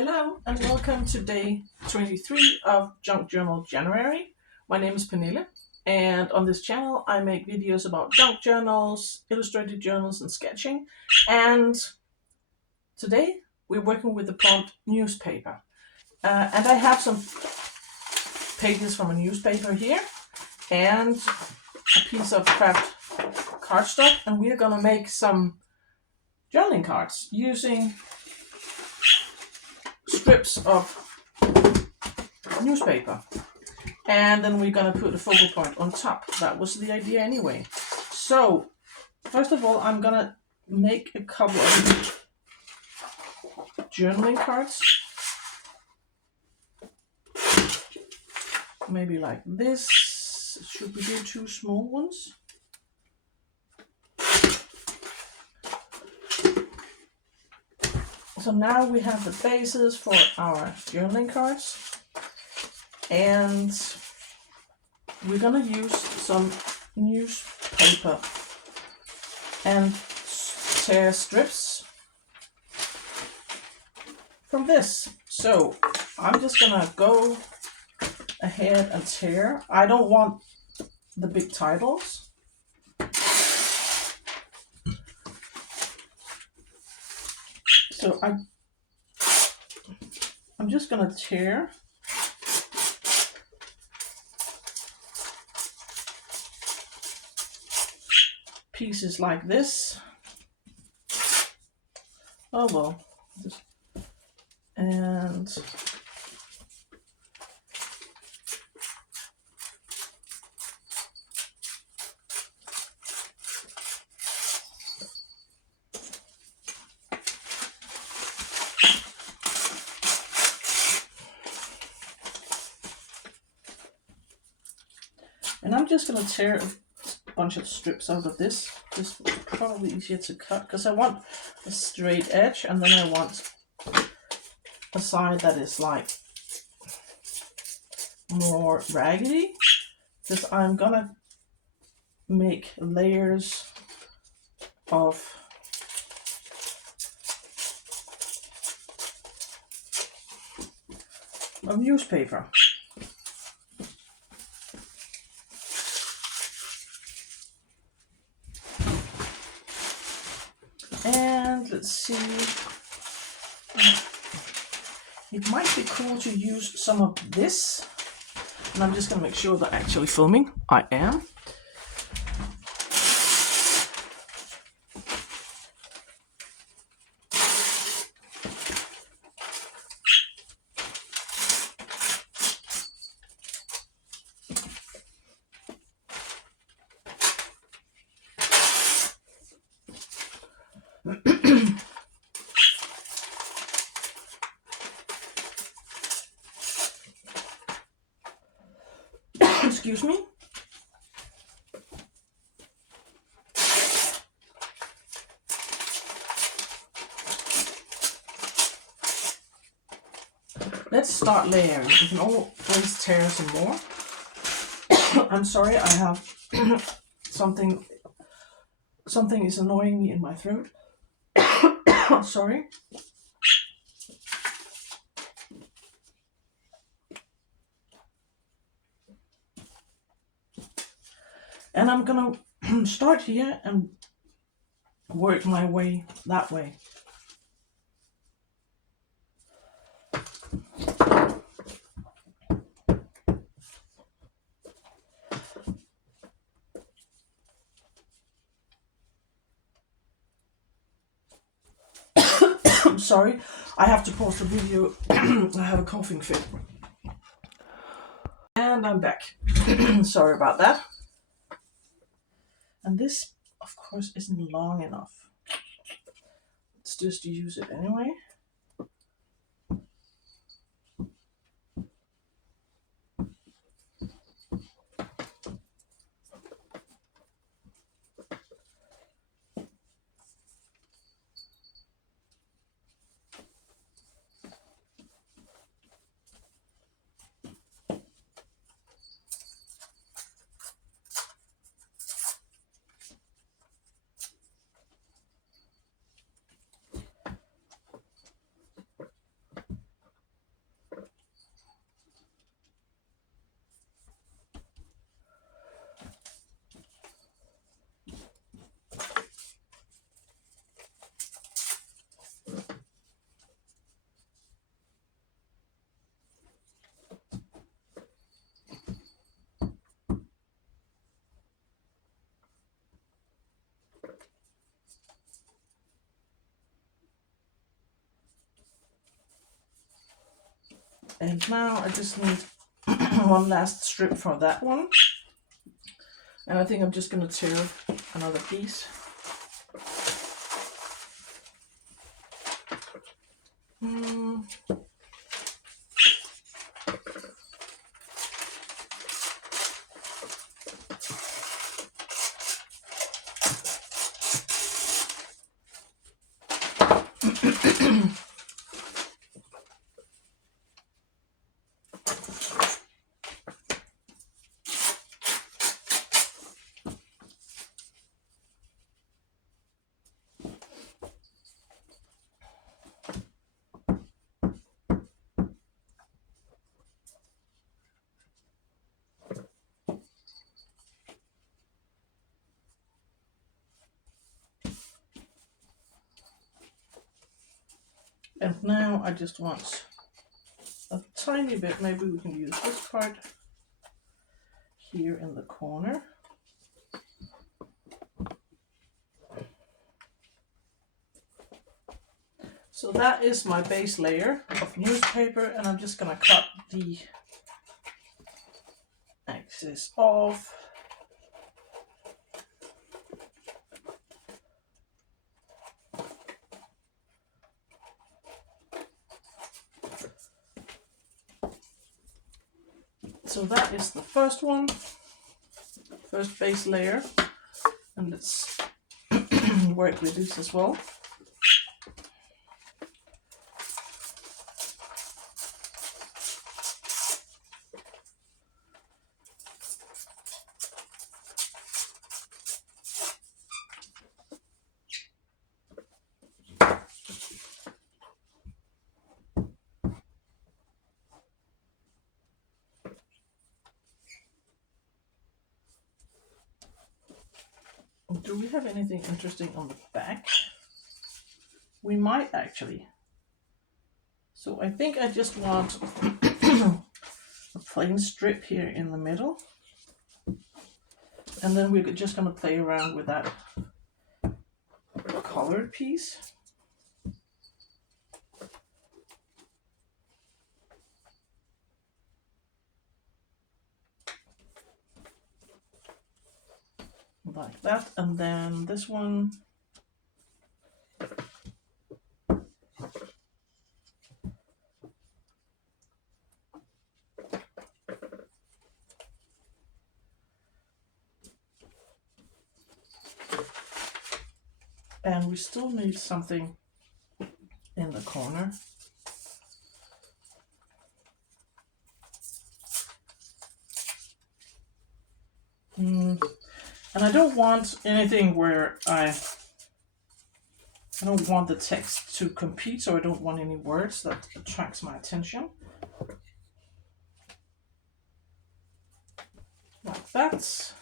Hello and welcome to day 23 of Junk Journal January. My name is Pernille, and on this channel I make videos about junk journals, illustrated journals and sketching. And today we're working with the prompt newspaper. And I have some pages from a newspaper here and a piece of craft cardstock, and we're gonna make some journaling cards using strips of newspaper, and then we're gonna put a focal point on top. That was the idea anyway. So first of all, I'm gonna make a couple of journaling cards, maybe like this. Should we do two small ones? So now we have the bases for our journaling cards, and we're gonna use some newspaper and tear strips from this. So I'm just gonna go ahead and tear. I don't want the big titles. So I'm just gonna tear pieces like this. Oh well. And I'm just going to tear a bunch of strips out of this. This is probably easier to cut because I want a straight edge, and then I want a side that is like more raggedy, because I'm going to make layers of newspaper. And let's see, it might be cool to use some of this, and I'm just going to make sure that I'm actually filming. I am. Excuse me. Let's start layering. We can always tear some more. I'm sorry, I have something is annoying me in my throat. Sorry. And I'm gonna start here and work my way that way. I'm sorry, I have to pause the video. I have a coughing fit. And I'm back. Sorry about that. And this, of course, isn't long enough. Let's just use it anyway. And now I just need one last strip for that one. And I think I'm just going to tear another piece. And now I just want a tiny bit, maybe we can use this part here in the corner. So that is my base layer of newspaper, and I'm just gonna cut the axis off. So that is the first one, first base layer, and let's work with this as well. Do we have anything interesting on the back? We might actually. So I think I just want a plain strip here in the middle. And then we're just going to play around with that colored piece. Like that. And then this one. And we still need something in the corner. And I don't want anything where I don't want the text to compete, so I don't want any words that attracts my attention. Like that.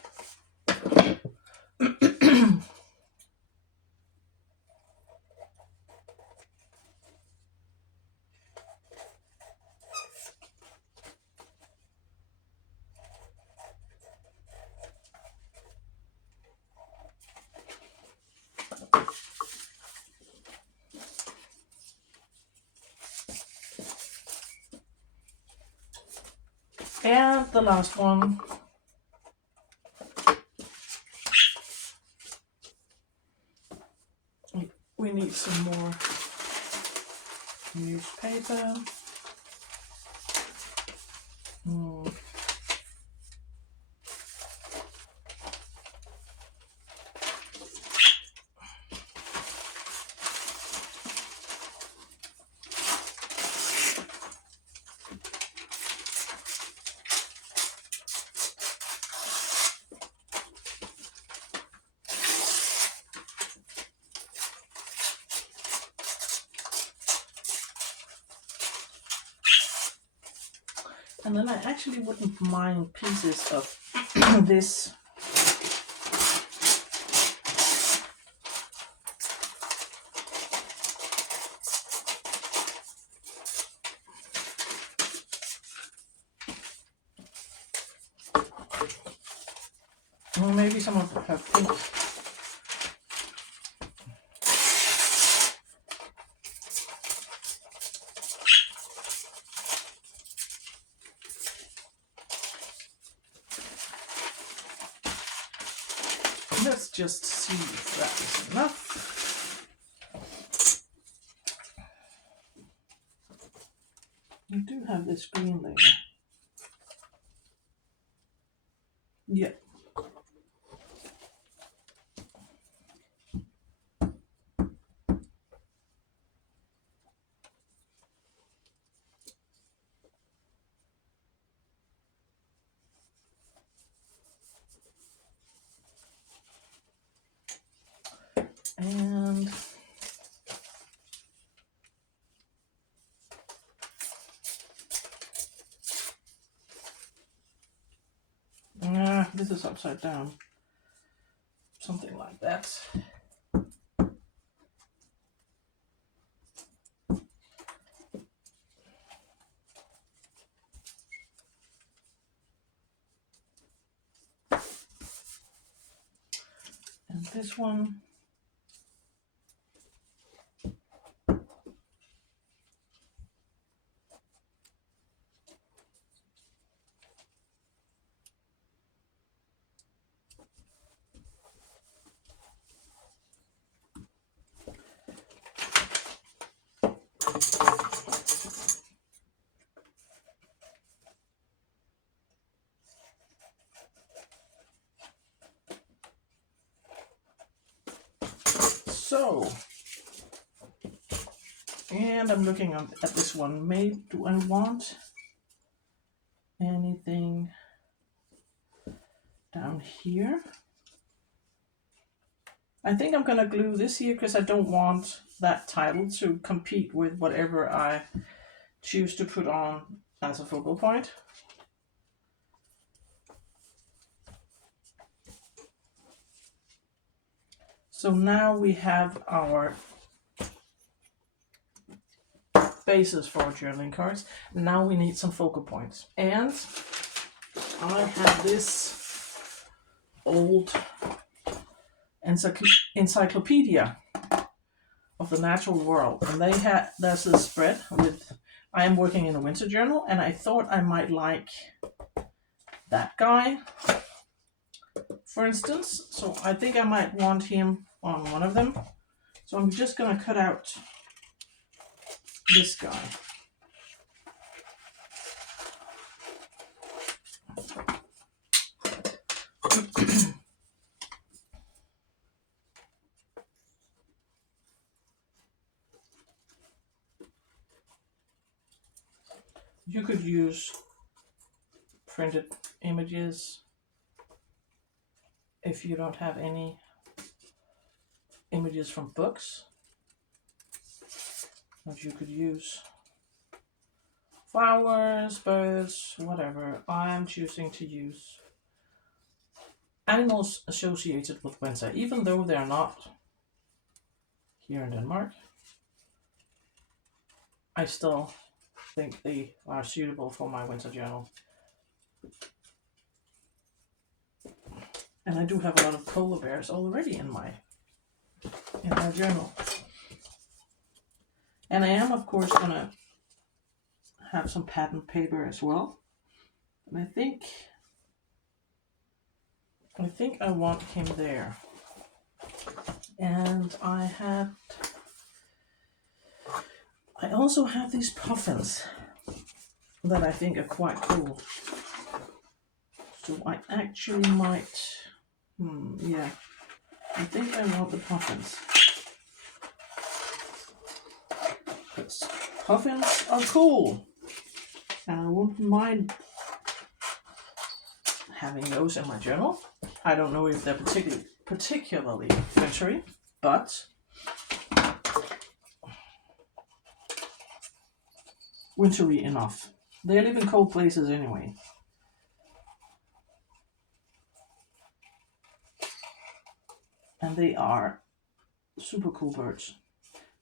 And the last one. We need some more newspaper. And then I actually wouldn't mind pieces of this or maybe some of her pink. let's just see if that is enough. You do have this green layer. Yeah. And this is upside down. Something like that. And this one. So, and I'm looking at this one. Do I want anything down here? I think I'm gonna glue this here because I don't want that title to compete with whatever I choose to put on as a focal point. So now we have our bases for our journaling cards. Now we need some focal points. And I have this old encyclopedia of the natural world. And there's a spread with, I am working in a winter journal, and I thought I might like that guy, for instance. So I think I might want him on one of them. So I'm just going to cut out this guy. You could use printed images if you don't have any images from books. But you could use flowers, birds, whatever. I'm choosing to use animals associated with winter, even though they're not here in Denmark. I still think they are suitable for my winter journal. And I do have a lot of polar bears already in my journal. And I am, of course, gonna have some pattern paper as well. And I think I want him there. And I also have these puffins that I think are quite cool. So I actually might, yeah, I think I want the puffins. Because puffins are cool. And I wouldn't mind having those in my journal. I don't know if they're particularly wintry, but wintry enough. They live in cold places anyway. And they are super cool birds.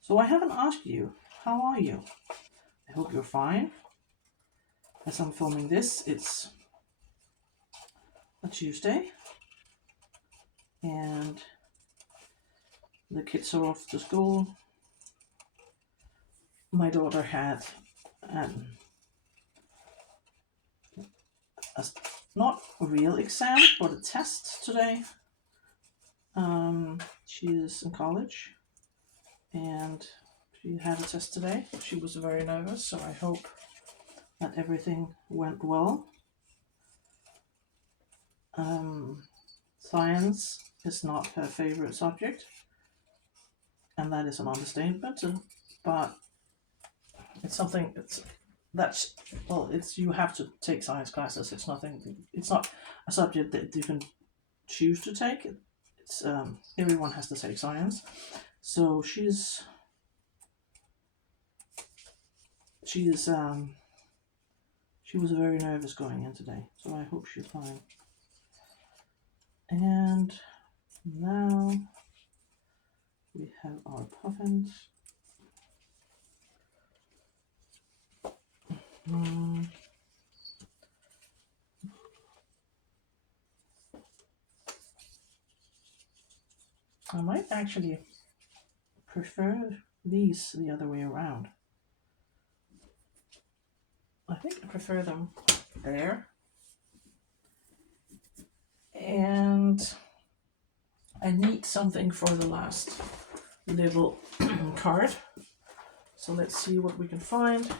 So I haven't asked you, how are you? I hope you're fine. As I'm filming this, it's a Tuesday. And the kids are off to school. My daughter had not a real exam, but a test today. She is in college and she had a test today. She was very nervous, so I hope that everything went well. Science is not her favorite subject, and that is an understatement, but it's something it's you have to take science classes. It's not a subject that you can choose to take. It's everyone has to take science. So she was very nervous going in today, so I hope she's fine. And now we have our puffins. I might actually prefer these the other way around. I think I prefer them there. And I need something for the last little card. So let's see what we can find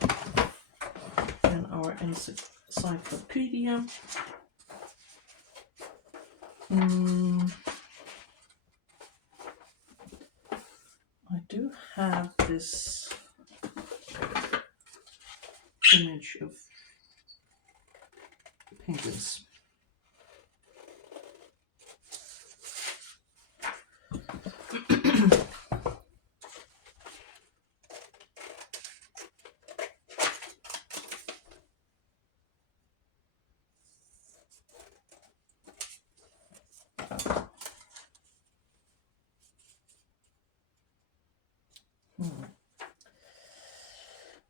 in our encyclopedia. I do have this image of penguins.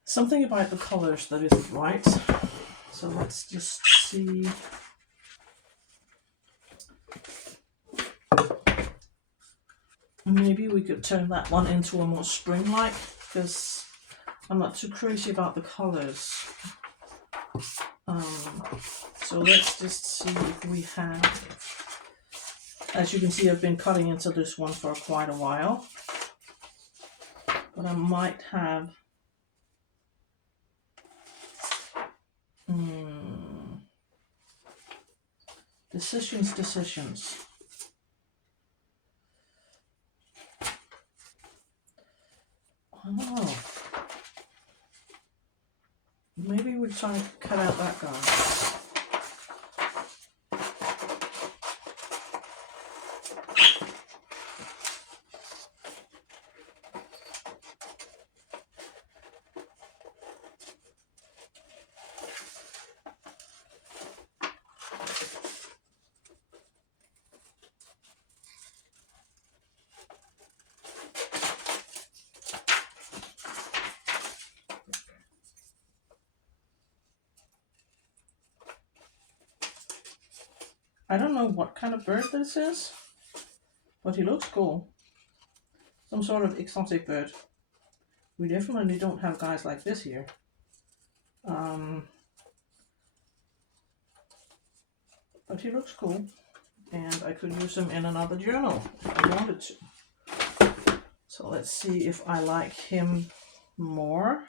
Something about the colors that isn't right. So let's just see. Maybe we could turn that one into a more spring-like, because I'm not too crazy about the colors. So let's just see if we have, as you can see, I've been cutting into this one for quite a while, but I might have decisions. Oh, maybe we'll try and cut out that guy. I don't know what kind of bird this is, but he looks cool. Some sort of exotic bird. We definitely don't have guys like this here. But he looks cool, and I could use him in another journal if I wanted to. So let's see if I like him more.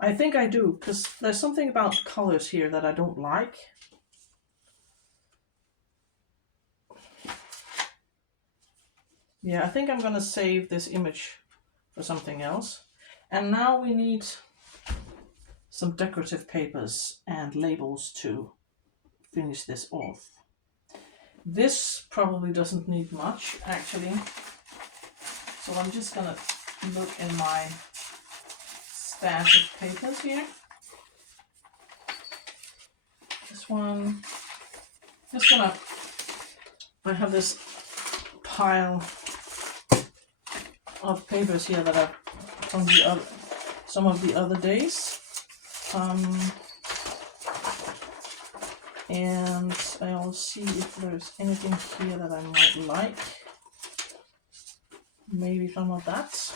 I think I do, because there's something about colors here that I don't like. Yeah, I think I'm gonna save this image for something else. And now we need some decorative papers and labels to finish this off. This probably doesn't need much, actually. So I'm just gonna look in my stash of papers here. This one, I have this pile of papers here that are from some of the other days. And I'll see if there's anything here that I might like. Maybe some of that.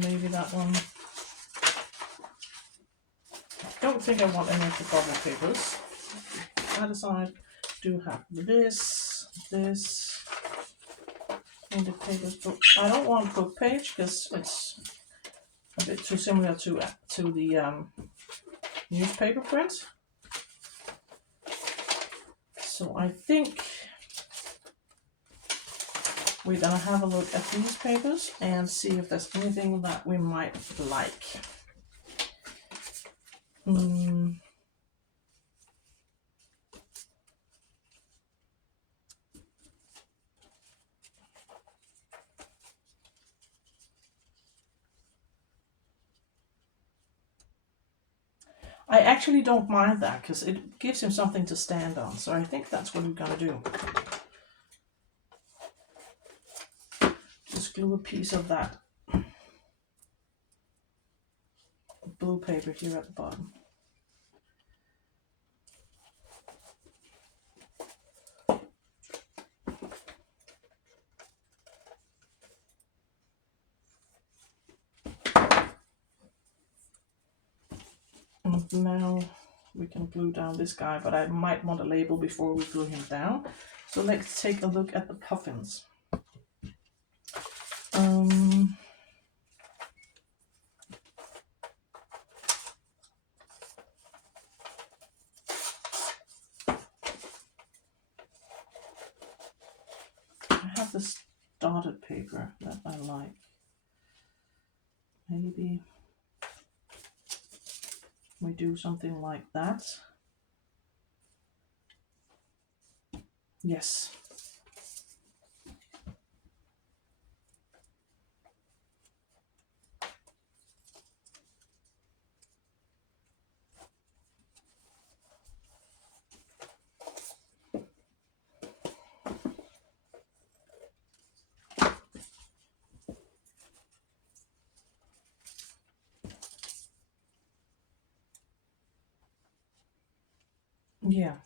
Maybe that one. I don't think I want any of the bubble papers. That aside, do have this indicators book. I don't want book page because it's a bit too similar to the newspaper print. So I think we're gonna have a look at these papers and see if there's anything that we might like. I actually don't mind that because it gives him something to stand on. So I think that's what we're gonna do. Just glue a piece of that blue paper here at the bottom. And now we can glue down this guy, but I might want a label before we glue him down. So let's take a look at the puffins. I have this dotted paper that I like. Maybe we do something like that. Yes. Yeah.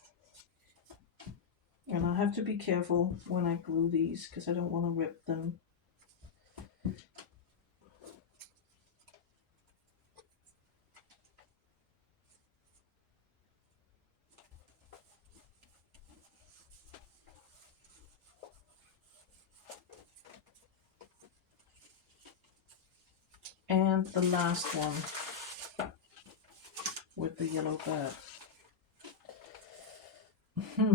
And I have to be careful when I glue these because I don't want to rip them. And the last one with the yellow bird. I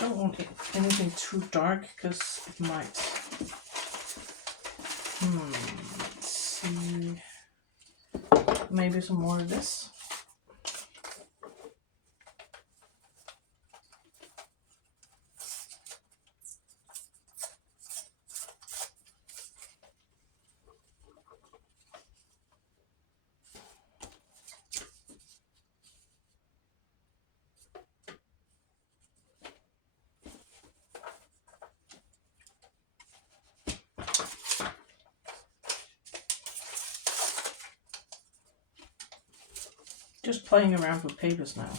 don't want anything too dark because it might. Let's see. Maybe some more of this. Just playing around with papers now.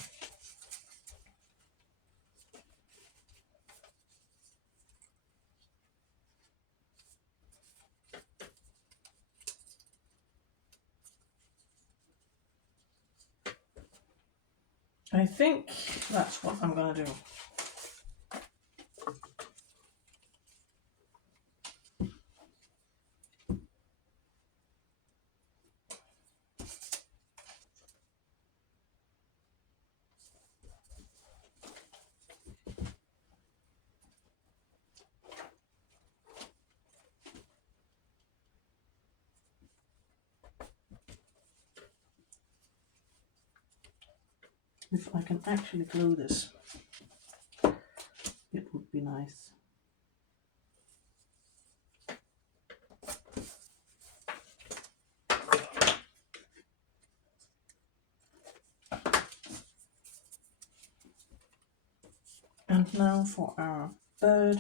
I think that's what I'm gonna do. If I can actually glue this, it would be nice. And now for our bird.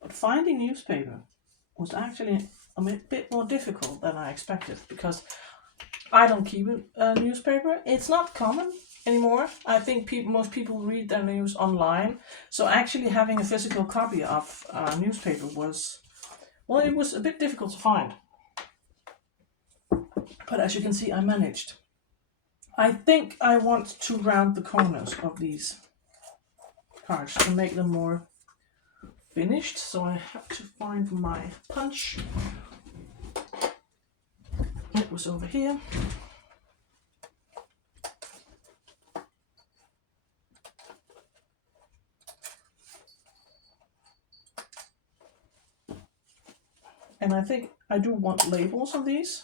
But finding newspaper was actually a bit more difficult than I expected, because I don't keep a newspaper. It's not common anymore. I think most people read their news online. So actually having a physical copy of a newspaper was, well, it was a bit difficult to find. But as you can see, I managed. I think I want to round the corners of these cards to make them more finished. So I have to find my punch. It was over here. And I think I do want labels on these.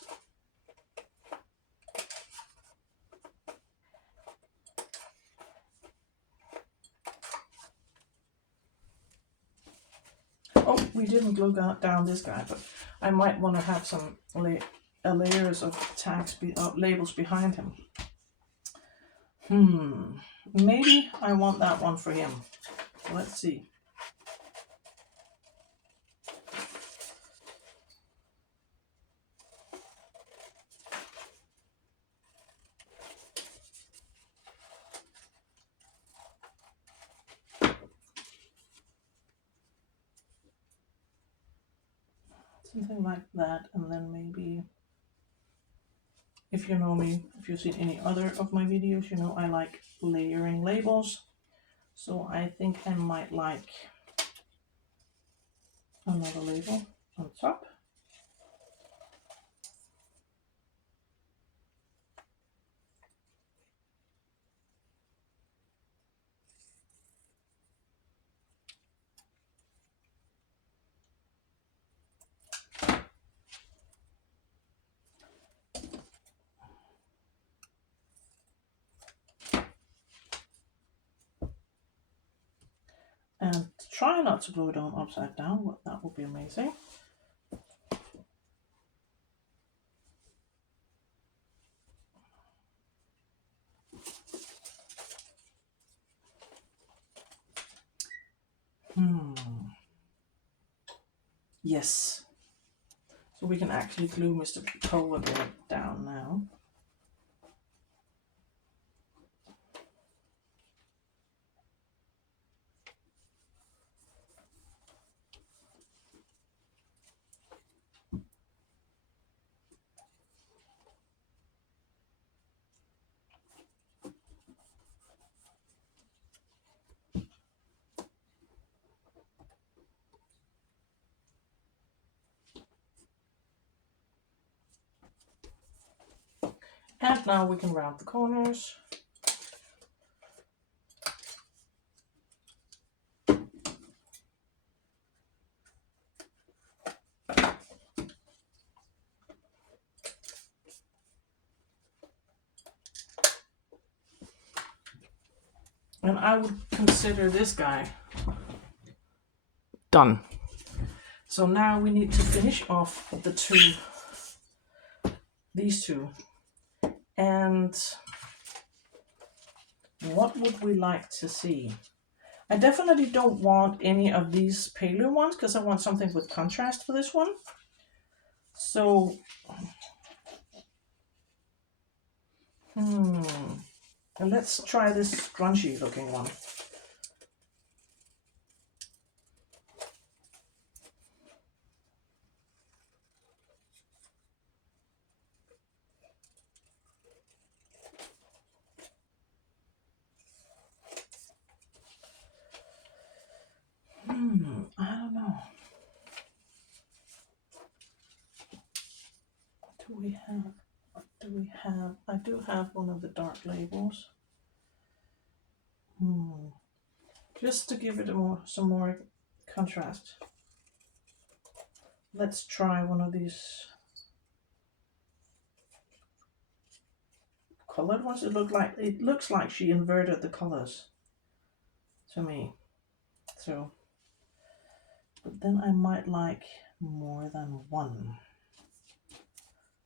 Oh, we didn't glue down this guy, but I might want to have some layers of tags, labels behind him. Maybe I want that one for him. Let's see. Something like that, and then maybe, if you know me, if you've seen any other of my videos, you know I like layering labels. So I think I might like another label on top. And try not to glue it on upside down, but that would be amazing. Yes. So we can actually glue Mr. Polar Bear down now. And now we can round the corners. And I would consider this guy done. So now we need to finish off these two. And what would we like to see? I definitely don't want any of these paler ones, because I want something with contrast for this one. So, and let's try this scrunchy looking one. I don't know. What do we have? I do have one of the dark labels. Just to give it some more contrast. Let's try one of these colored ones. It looks like she inverted the colors to me. So, but then I might like more than one.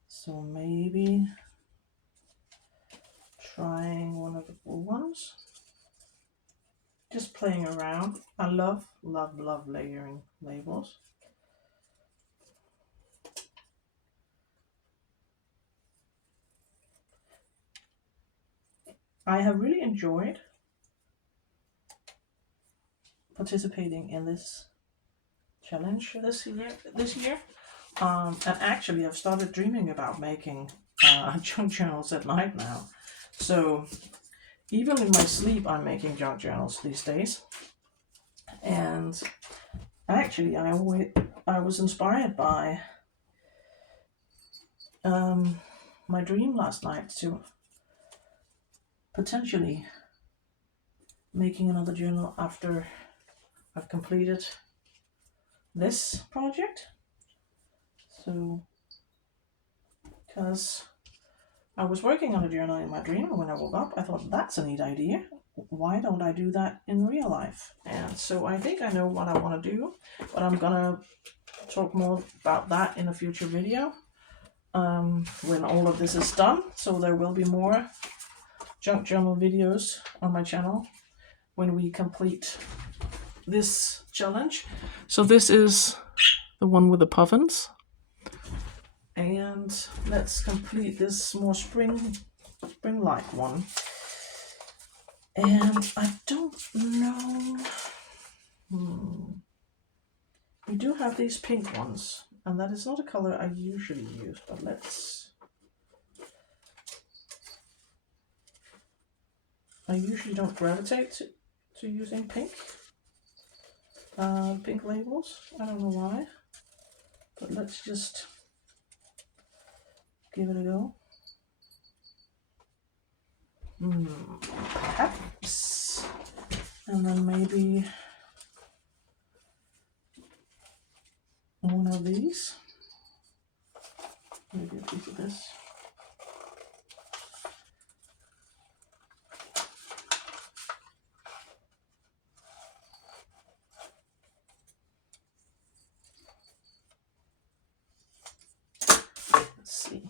So maybe trying one of the blue ones. Just playing around. I love layering labels. I have really enjoyed participating in this challenge this year. And actually I've started dreaming about making junk journals at night now. So even in my sleep I'm making junk journals these days. And actually I was inspired by my dream last night to potentially making another journal after I've completed this project. So, because I was working on a journal in my dream, and when I woke up, I thought that's a neat idea. Why don't I do that in real life? And so I think I know what I want to do, but I'm gonna talk more about that in a future video when all of this is done. So there will be more junk journal videos on my channel when we complete this challenge. So this is the one with the puffins. And let's complete this more spring-like one. And I don't know. We do have these pink ones, and that is not a color I usually use, but I usually don't gravitate to using pink labels. I don't know why, but let's just give it a go. Perhaps, and then maybe one of these, maybe a piece of this. Let's see.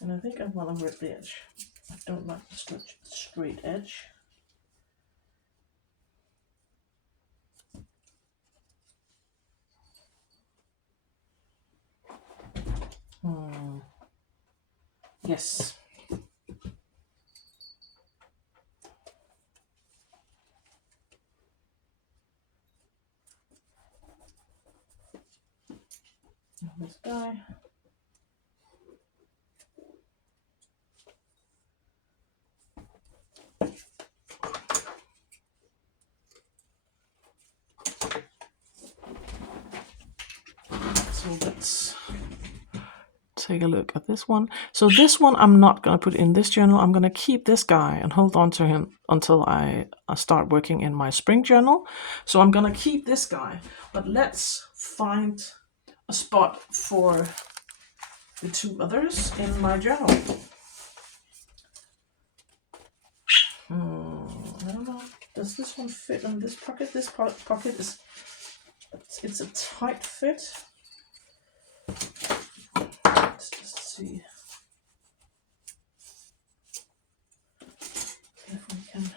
And I think I want to rip the edge. I don't like the straight edge. Yes. This guy. So let's take a look at this one. So this one I'm not going to put in this journal. I'm going to keep this guy and hold on to him until I start working in my spring journal. So I'm going to keep this guy, but let's find a spot for the two others in my journal. I don't know. Does this one fit in this pocket? This pocket it's a tight fit. Let's just see if we can.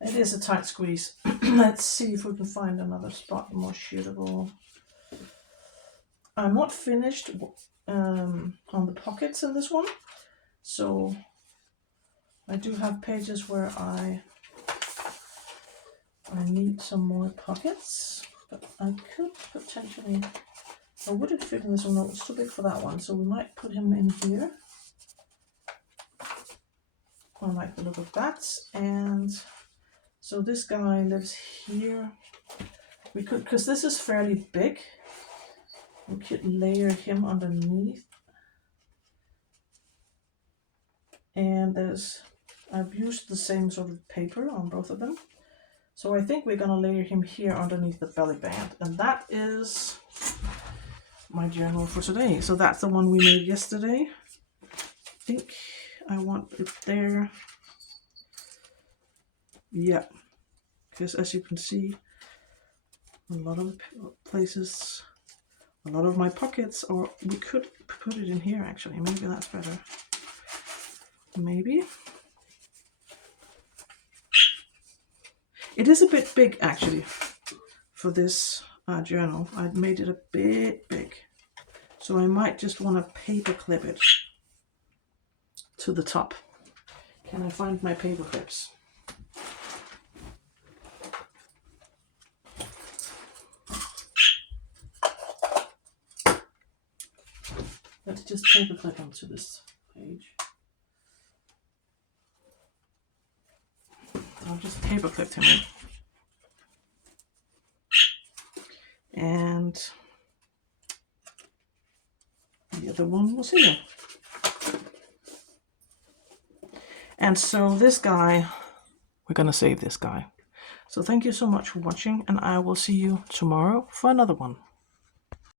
It is a tight squeeze. Let's see if we can find another spot more suitable. I'm not finished on the pockets in this one, so I do have pages where I need some more pockets, but I could potentially, or would it fit in this one? No, it's too big for that one, so we might put him in here. I like the look of that. And so this guy lives here. We could, because this is fairly big, we could layer him underneath. And I've used the same sort of paper on both of them. So I think we're gonna layer him here underneath the belly band. And that is my journal for today. So that's the one we made yesterday. I think I want it there. Yeah, because as you can see, a lot of places, a lot of my pockets, or we could put it in here actually. Maybe that's better. Maybe. It is a bit big actually for this journal. I made it a bit big. So I might just want to paper clip it to the top. Can I find my paper clips? Let's just paper clip onto this page. I'll just paper clip him in. And the other one was here. And so this guy, we're going to save this guy. So thank you so much for watching, and I will see you tomorrow for another one.